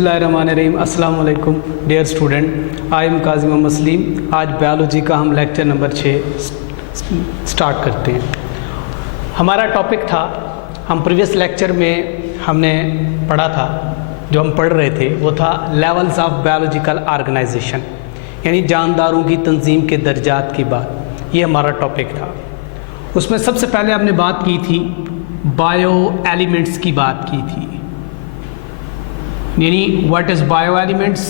बिस्मिल्लाहिर्रहमानिर्रहीम। अस्सलाम वालेकुम डियर स्टूडेंट, आई एम काजी मोहम्मद सलीम। आज बायोलॉजी का हम लेक्चर नंबर 6 स्टार्ट करते हैं। हमारा टॉपिक था, हम प्रीवियस लेक्चर में हमने पढ़ा था, जो हम पढ़ रहे थे वो था लेवल्स ऑफ बायोलॉजिकल ऑर्गेनाइजेशन, यानी जानदारों की तंजीम के दर्जात की बात। ये हमारा टॉपिक था। उसमें सबसे पहले हमने बात की थी बायो एलिमेंट्स की बात की थी, यानी व्हाट इज़ बायो एलिमेंट्स,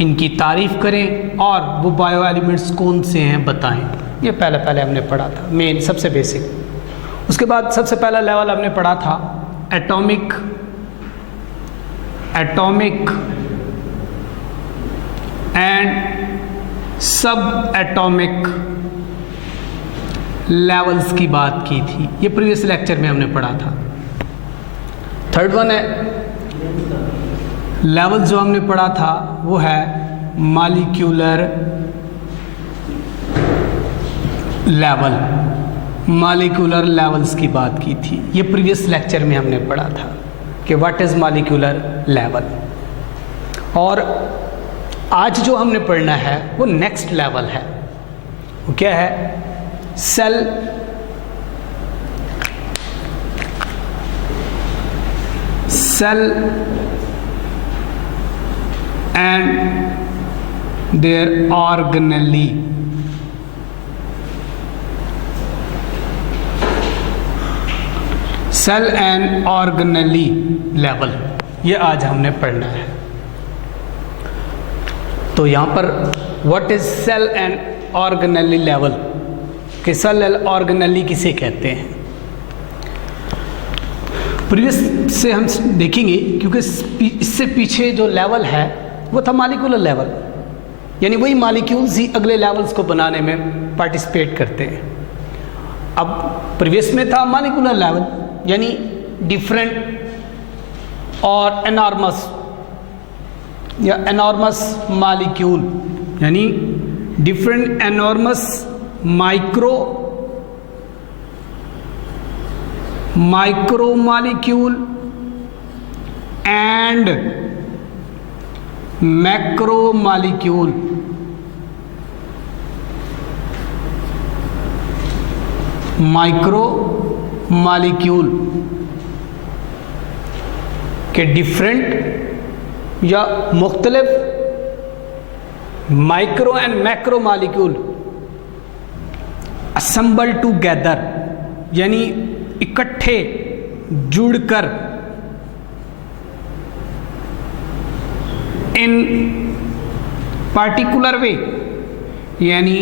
इनकी तारीफ़ करें और वो बायो एलिमेंट्स कौन से हैं बताएं। ये पहले हमने पढ़ा था, मेन सबसे बेसिक। उसके बाद सबसे पहला लेवल हमने पढ़ा था एटॉमिक एंड सब एटॉमिक लेवल्स की बात की थी। ये प्रीवियस लेक्चर में हमने पढ़ा था। थर्ड वन है लेवल, जो हमने पढ़ा था वो है मॉलिक्यूलर लेवल। मॉलिक्यूलर लेवल्स की बात की थी। ये प्रीवियस लेक्चर में हमने पढ़ा था कि व्हाट इज़ मॉलिक्यूलर लेवल। और आज जो हमने पढ़ना है वो नेक्स्ट लेवल है। वो क्या है? Cell and their organelle। Cell and organelle level, ये आज हमने पढ़ना है। तो यहाँ पर what is cell and organelle level, कि सेल एंड ऑर्गेनेली किसे कहते हैं। प्रीवियस से हम देखेंगे, क्योंकि इससे पीछे जो लेवल है वो था मॉलिक्यूलर लेवल, यानी वही मॉलिक्यूल्स ही अगले लेवल्स को बनाने में पार्टिसिपेट करते हैं। अब प्रीवियस में था मॉलिक्यूलर लेवल, यानी डिफरेंट और एनॉर्मस या एनॉर्मस मॉलिक्यूल, यानी different enormous micro molecule and macro molecule. Micro molecule के डिफरेंट या मुख्तलिफ micro and macro molecule assemble together, यानी इकट्ठे जुड़कर इन पार्टिकुलर वे, यानी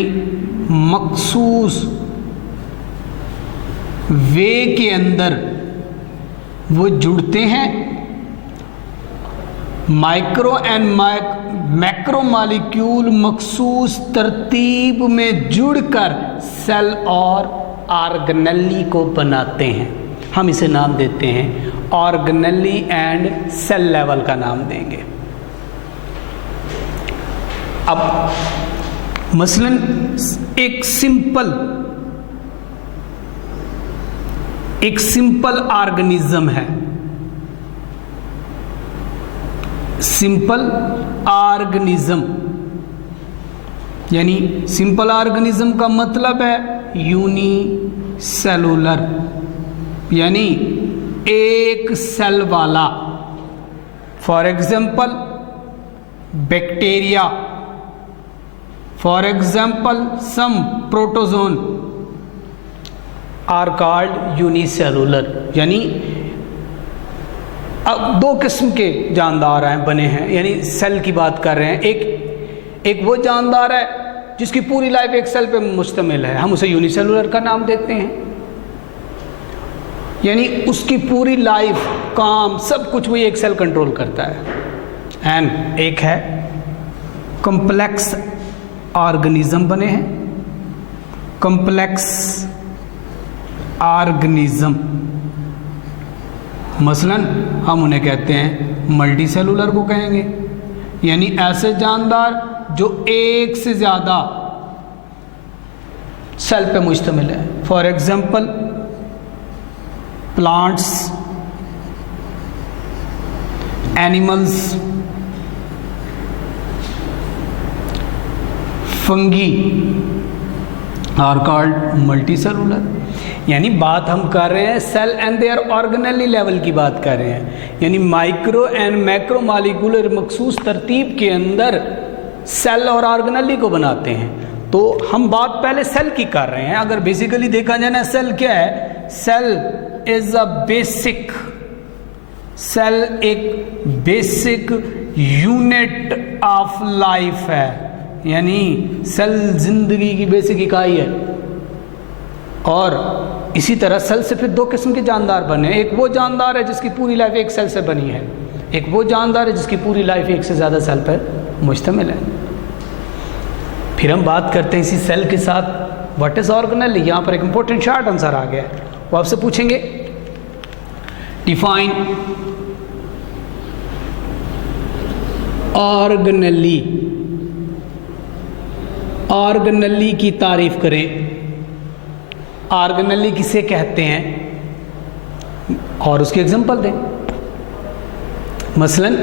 मखसूस वे के अंदर वो जुड़ते हैं। माइक्रो एंड मैक्रो मॉलिक्यूल मखसूस तरतीब में जुड़कर सेल और ऑर्गेनेली को बनाते हैं। हम इसे नाम देते हैं ऑर्गेनेली एंड सेल लेवल का नाम देंगे। अब मसलन एक सिंपल ऑर्गेनिज्म है। सिंपल ऑर्गेनिज्म, यानी सिंपल ऑर्गेनिज्म का मतलब है यूनिसेलुलर, यानी एक सेल वाला। For example bacteria, for example some protozoan are called unicellular, यानी अब दो किस्म के जानदार हैं बने हैं, यानी सेल की बात कर रहे हैं। एक वो जानदार है जिसकी पूरी लाइफ एक सेल पे मुश्तमिल है, हम उसे यूनिसेलुलर का नाम देते हैं, यानी उसकी पूरी लाइफ, काम, सब कुछ वही एक सेल कंट्रोल करता है। एंड एक है कॉम्प्लेक्स ऑर्गेनिज्म बने हैं, कॉम्प्लेक्स ऑर्गेनिज्म, मसलन हम उन्हें कहते हैं मल्टी सेलुलर को कहेंगे, यानी ऐसे जानदार जो एक से ज़्यादा सेल पे मुश्तमिल है। For example plants, animals, fungi are called multicellular. यानी बात हम कर रहे हैं cell and their organelle level की बात कर रहे हैं, यानी माइक्रो एंड मैक्रो मॉलिक्यूलर मखसूस तरतीब के अंदर सेल और ऑर्गेनेली को बनाते हैं। तो हम बात पहले सेल की कर रहे हैं। अगर बेसिकली देखा जाए ना, सेल क्या है? Cell is a basic, cell एक बेसिक यूनिट ऑफ लाइफ है, यानी सेल जिंदगी की बेसिक इकाई है। और इसी तरह सेल से फिर दो किस्म के जानदार बने। एक वो जानदार है जिसकी पूरी लाइफ एक सेल से बनी है, एक वो जानदार है जिसकी पूरी लाइफ एक से ज़्यादा सेल पर मुश्तमिल है। फिर हम बात करते हैं इसी सेल के साथ व्हाट इज ऑर्गेनेल। यहाँ पर एक इंपॉर्टेंट शॉर्ट आंसर आ गया है, वो आपसे पूछेंगे डिफाइन ऑर्गेनेली। ऑर्गेनेली की तारीफ करें। ऑर्गेनेली किसे कहते हैं और उसकी एग्जांपल दें। मसलन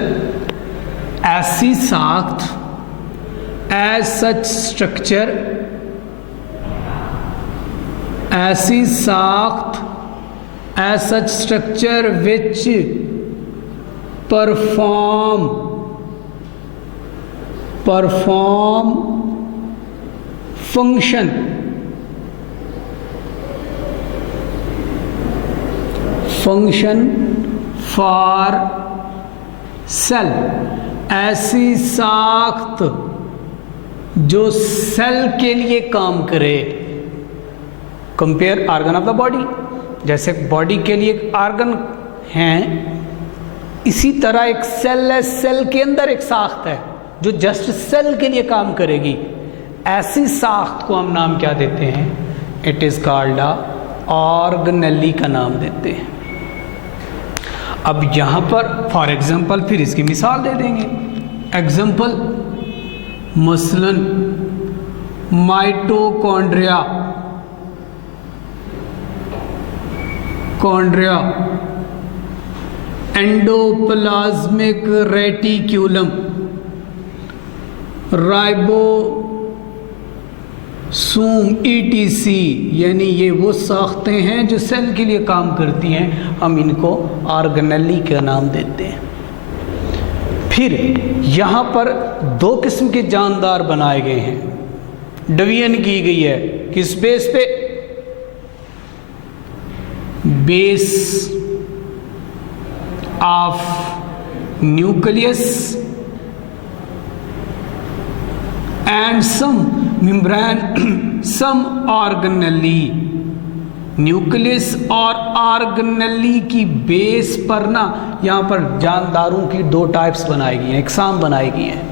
ऐसी साख्त, as such structure, ऐसी साख्त, as such structure which perform function for cell। ऐसी साख्त जो सेल के लिए काम करे। Compare organ of the body, जैसे बॉडी के लिए आर्गन हैं, इसी तरह एक सेल है, सेल के अंदर एक साख्त है जो जस्ट सेल के लिए काम करेगी। ऐसी साख्त को हम नाम क्या देते हैं? इट इज कॉल्ड ऑर्गेनेली का नाम देते हैं। अब यहां पर फॉर एग्जांपल फिर इसकी मिसाल दे देंगे। एग्जांपल मसलन mitochondria, endoplasmic reticulum, ribosome ETC, यानी ये वो साख्तें हैं जो सेल के लिए काम करती हैं, हम इनको ऑर्गेनेली का नाम देते हैं। फिर यहाँ पर दो किस्म के जानदार बनाए गए हैं, डिवीजन की गई है किस बेस पे? Base of nucleus and some membrane some organelle. Nucleus और ऑर्गेनेली की बेस पर ना यहाँ पर जानदारों की दो टाइप्स बनाई गई हैं, इकसाम बनाई गई हैं।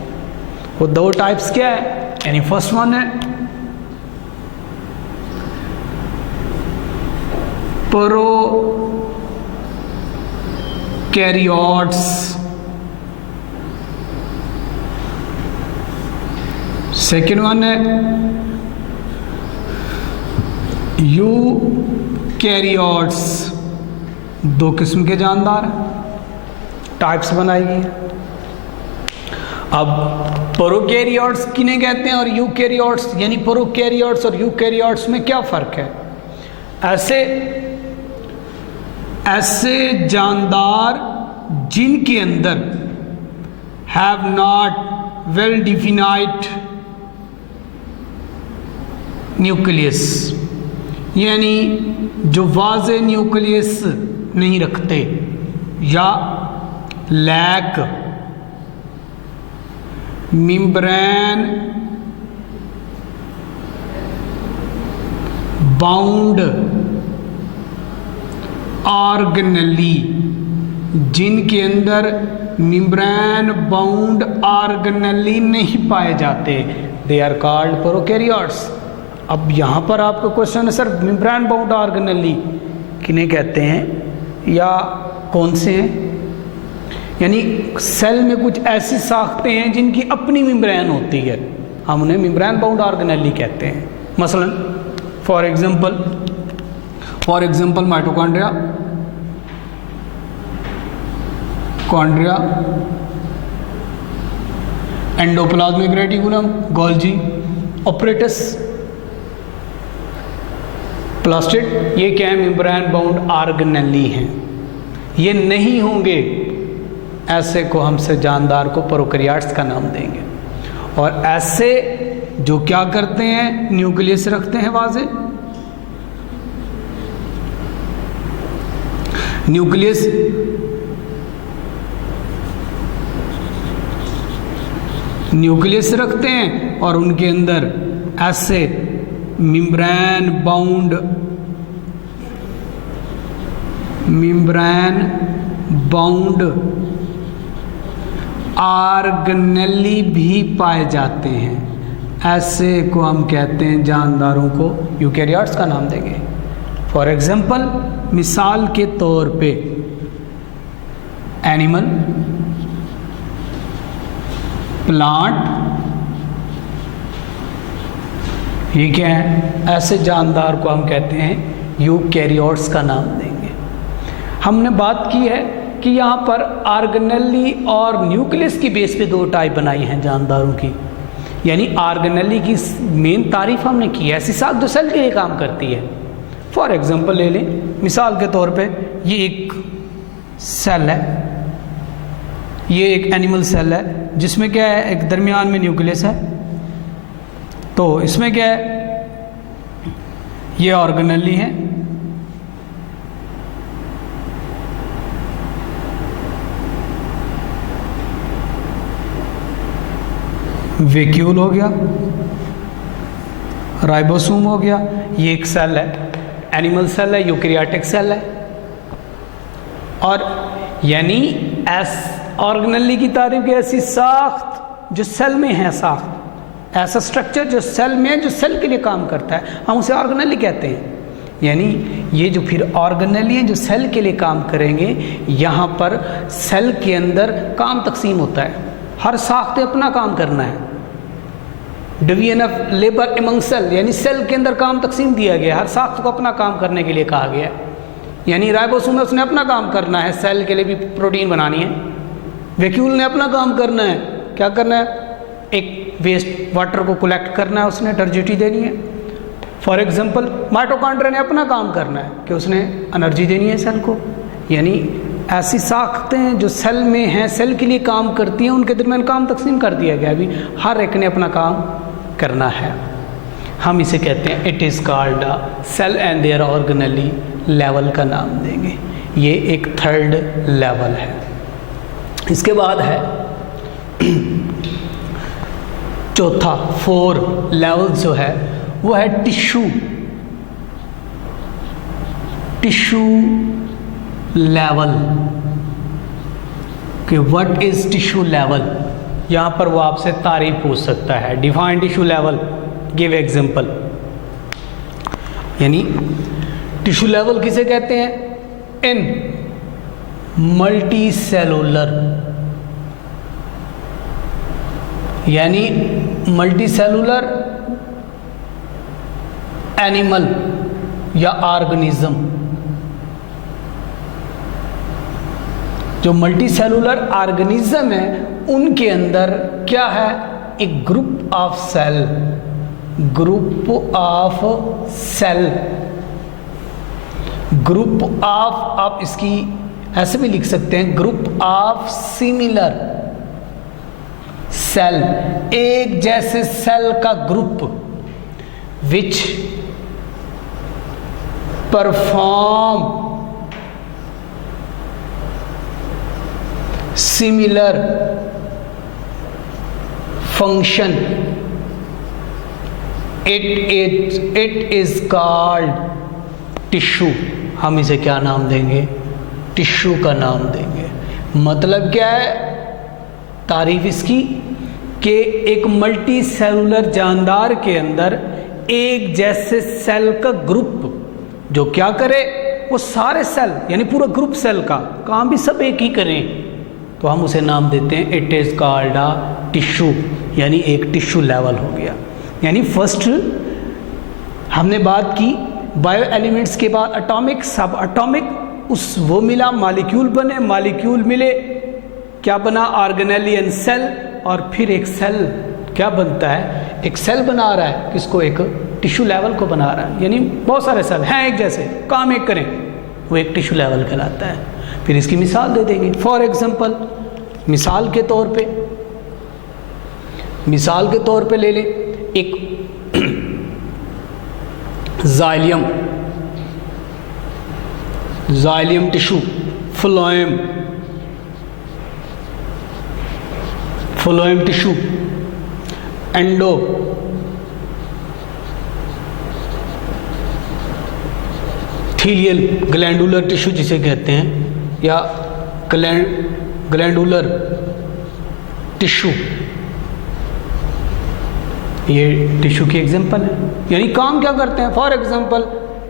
वो दो टाइप्स क्या है? यानी फर्स्ट वन है प्रोकैरियोट्स, सेकेंड वन है यूकैरियोट्स। दो किस्म के जानदार टाइप्स बनाई गई हैं। अब प्रोकैरियोट्स किन्हें कहते हैं और यूकैरियोट्स, यानी प्रोकैरियोट्स और यूकैरियोट्स में क्या फ़र्क है? ऐसे जानदार जिनके अंदर have not well defined nucleus, यानी जो वाज़े न्यूक्लियस नहीं रखते, या लैक मेम्ब्रेन बाउंड ऑर्गेनेली, जिनके अंदर मेम्ब्रेन बाउंड ऑर्गेनेली नहीं पाए जाते, दे आर कॉल्ड प्रोकैरियोट्स। अब यहाँ पर आपका क्वेश्चन है सर मेम्ब्रेन बाउंड ऑर्गेनेली किन्हें कहते हैं या कौन से हैं? यानी सेल में कुछ ऐसी साख्तें हैं जिनकी अपनी मेम्ब्रेन होती है, हम उन्हें मेम्ब्रेन बाउंड ऑर्गेनेली कहते हैं। मसलन for example mitochondria, mitochondria, endoplasmic reticulum, Golgi apparatus, plastid, ये क्या है, मेम्ब्रेन बाउंड ऑर्गेनेली हैं। ये नहीं होंगे ऐसे को हमसे जानदार को प्रोकैरियोट्स का नाम देंगे। और ऐसे जो क्या करते हैं, न्यूक्लियस रखते हैं वाजे, न्यूक्लियस रखते हैं और उनके अंदर ऐसे मेम्ब्रेन बाउंड ऑर्गेनेली भी पाए जाते हैं। ऐसे को हम कहते हैं जानदारों को यूकेरियोट्स का नाम देंगे। फॉर एग्जाम्पल, मिसाल के तौर पे एनिमल, प्लांट, ये क्या है, ऐसे जानदार को हम कहते हैं यूकेरियोट्स का नाम देंगे। हमने बात की है कि यहाँ पर ऑर्गेनेली और न्यूक्लियस की बेस पे दो टाइप बनाई हैं जानदारों की। यानी ऑर्गेनेली की मेन तारीफ हमने की है, ऐसी साख जो सेल के लिए काम करती है। फॉर एग्जांपल ले लें, मिसाल के तौर पे ये एक सेल है, ये एक एनिमल सेल है जिसमें क्या है, एक दरमियान में न्यूक्लियस है। तो इसमें क्या है, ये ऑर्गेनेली है, वैक्यूल हो गया, राइबोसोम हो गया। ये एक सेल है, एनिमल सेल है, यूकेरियोटिक सेल है। और यानी ऑर्गेनेली की तारीफ की ऐसी साख्त जो सेल में है, साख्त ऐसा स्ट्रक्चर जो सेल में है, जो सेल के लिए काम करता है, हम उसे ऑर्गेनेली कहते हैं। यानी ये जो फिर ऑर्गेनेली हैं जो सेल के लिए काम करेंगे, यहाँ पर सेल के अंदर काम तकसीम होता है, हर साख्त अपना काम करना है। Division of labour among cell, यानी सेल के अंदर काम तकसीम दिया गया, हर साख्त को अपना काम करने के लिए कहा गया। यानी राइबोसोम में उसने अपना काम करना है, सेल के लिए भी प्रोटीन बनानी है। वैक्यूल ने अपना काम करना है, क्या करना है, एक वेस्ट वाटर को कलेक्ट करना है, उसने टर्जिटी देनी है। फॉर एग्जांपल, माइटोकॉन्ड्रिया ने अपना काम करना है कि उसने एनर्जी देनी है सेल को। यानी ऐसी साख्तें जो सेल में हैं, सेल के लिए काम करती हैं, उनके दरमियान काम तकसीम कर दिया गया। अभी हर एक ने अपना काम करना है। हम इसे कहते हैं it is called cell and their organelle level का नाम देंगे। ये एक थर्ड लेवल है। इसके बाद है चौथा, 4 लेवल जो है वो है टिश्यू लेवल। कि व्हाट इज टिश्यू लेवल, यहाँ पर वो आपसे तारीफ पूछ सकता है। Define tissue level, give example. यानी टिश्यू लेवल किसे कहते हैं, इन मल्टी सेलुलर, यानी मल्टी सेलुलर एनिमल या ऑर्गेनिज्म। जो मल्टी सेलुलर ऑर्गेनिज्म है उनके अंदर क्या है, एक group of cell, group of, आप इसकी ऐसे भी लिख सकते हैं, ग्रुप ऑफ सिमिलर सेल, एक जैसे सेल का group, which perform similar function, it is called tissue. हम इसे क्या नाम देंगे, टिश्यू का नाम देंगे। मतलब क्या है, तारीफ इसकी कि एक मल्टी सेलुलर जानदार के अंदर एक जैसे सेल का ग्रुप जो क्या करे, वो सारे सेल यानी पूरा ग्रुप सेल का काम भी सब एक ही करें, तो हम उसे नाम देते हैं it is called a tissue, यानी एक टिश्यू लेवल हो गया। यानी फर्स्ट हमने बात की बायो एलिमेंट्स के बाद एटॉमिक, सब एटॉमिक, उस वो मिला, मॉलिक्यूल बने, मॉलिक्यूल मिले, क्या बना, ऑर्गेनेली एंड सेल, और फिर एक सेल क्या बनता है, एक सेल बना रहा है, किसको, एक टिश्यू लेवल को बना रहा है, यानी बहुत सारे सेल हैं एक जैसे, काम एक करें, वो एक टिश्यू लेवल कहलाता है। फिर इसकी मिसाल दे देंगे। फॉर एग्जांपल, मिसाल के तौर पे ले लें एक xylem tissue, phloem tissue, endothelial glandular tissue जिसे कहते हैं, या ग्लैंडुलर टिश्यू, ये टिश्यू की एग्जांपल है। यानी काम क्या करते हैं, फॉर एग्जांपल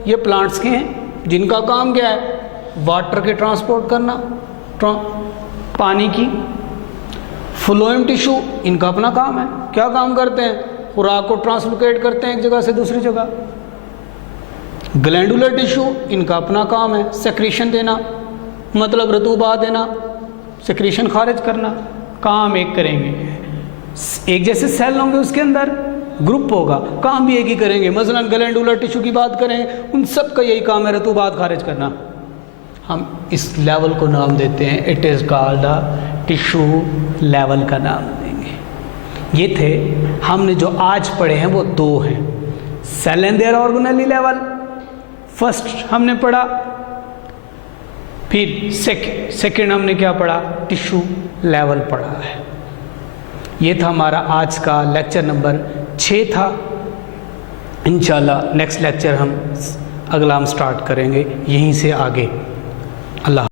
ये प्लांट्स के हैं जिनका काम क्या है, वाटर के ट्रांसपोर्ट करना, पानी की। फ्लोएम टिश्यू, इनका अपना काम है, क्या काम करते हैं, खुराक को ट्रांसलोकेट करते हैं एक जगह से दूसरी जगह। ग्लैंडुलर टिश्यू, इनका अपना काम है सेक्रीशन देना, मतलब रतूबा देना, सेक्रीशन खारिज करना, काम एक करेंगे। एक जैसे सेल होंगे उसके अंदर, ग्रुप होगा, काम भी एक ही करेंगे। मसलन ग्लैंडुलर टिश्यू की बात करें, उन सब का यही काम है, रतूबात खारिज करना। हम इस लेवल को नाम देते हैं, it is called the tissue level का नाम देंगे। ये थे, हमने जो आज पढ़े हैं वो दो हैं, cell and their organelle level first हमने पढ़ा, फिर सेकेंड हमने क्या पढ़ा, टिश्यू लेवल पढ़ा है। ये था हमारा आज का लेक्चर नंबर 6 था। इंशाल्लाह नेक्स्ट लेक्चर हम अगला स्टार्ट करेंगे यहीं से आगे। अल्लाह।